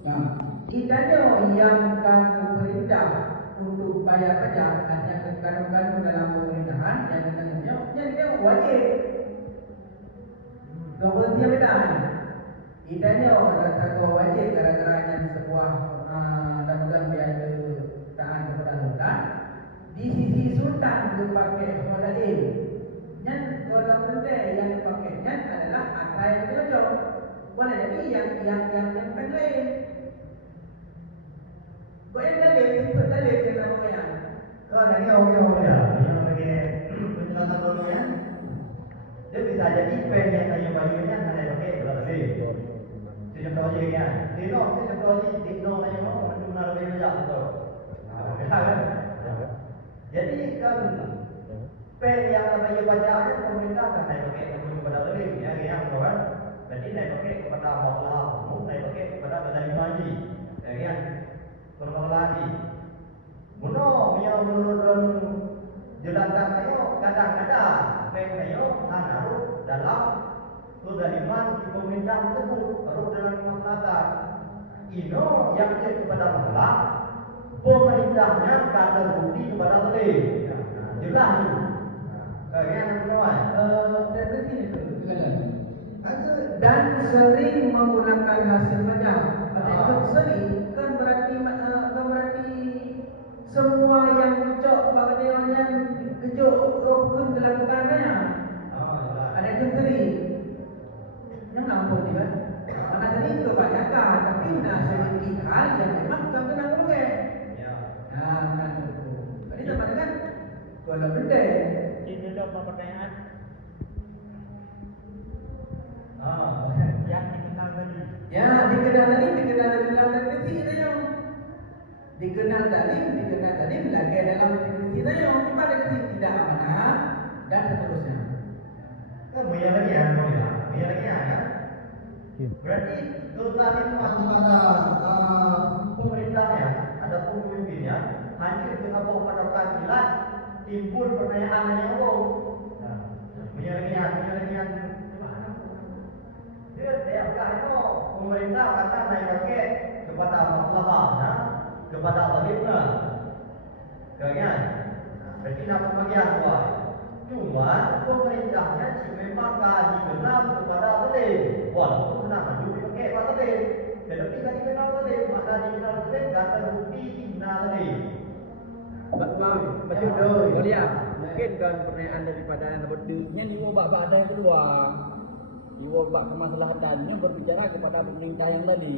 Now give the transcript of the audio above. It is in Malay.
Nah, idanya yang kami perintah untuk bayar pajak hanya kanun-kanun dalam pemerintahan yang ditanya, yang dia wajib. Kau berhenti beda. Idanya rasa kau wajib gara-gara yang sebuah undang-undang biaya tahan kepada sultan. Di sisi sultan dipakai holaim. Yang kalau penting yang dipakainya adalah apa yang dia boleh jadi yang lain. Kau yang dalil, ikut dalil kita namanya. Kalau ada yang okey ya, yang pakai penjelasan dulunya, dia bisa jadi pen yang kayu bayunya hanya pakai berarti. Sejak tahu je kan, sejak tahu je, tikno tanya mau benar bayu aja betul. Jadi kan pen yang namanya bacaannya pemerintah kan naik pakai kepada beli ya yang kan. Jadi naik pakai kepada maulah umum, naik pakai kepada petani haji, ya kan. Berulang lagi. Muno yang menurun jelaskan ayo kadang-kadang pen ayo naruh dalam sudariman di pemerintah tersebut, taruh dalam masyarakat. Ino yang dia kepada Allah, pemerintahnya kata bukti kepada beli. Jelas tu. Kalian menolak. Dari sini tu, dan sering menggunakan hasil pajak. Itu sering kan berarti semua yang kecok bagian yang kecok hukum dilakukannya. Ada yang sering. Yang nampak juga. Mana tadi kebanyakan, tapi nak sedikit hal yang memang tak kena boleh. Nah, jadi teman kan kalau benda. Ini dah apa pertanyaan? Yang dikenal tadi. Ya, dikenal tadi dalam definisi saya. Dikenal tadi lagi dalam definisi saya. Cuma definisi tidak amanah dan seterusnya. Kan banyak lagi ya, banyak lagi ya. Berarti kalau tadi pada pemerintahnya ada pemimpinnya hanya dengan pada keadilan timbul pertanyaan yang banyak lagi yang dia tiap kali pemerintah kata naik pakai kepada masalahnya kepada zalimnya kan berarti nak bagian buat cuma pemerintahnya memang kaji kenal kepada zalim walaupun nak maju pakai apa zalim tetapi kan dikenal zalim maka dikenal zalim kata bukti dikenal zalim Betul. Boleh. Mungkin kan pertanyaan daripada yang berdua ni bab ada yang kedua. Iwa bab kemaslahatannya berbicara kepada pemerintah yang tadi.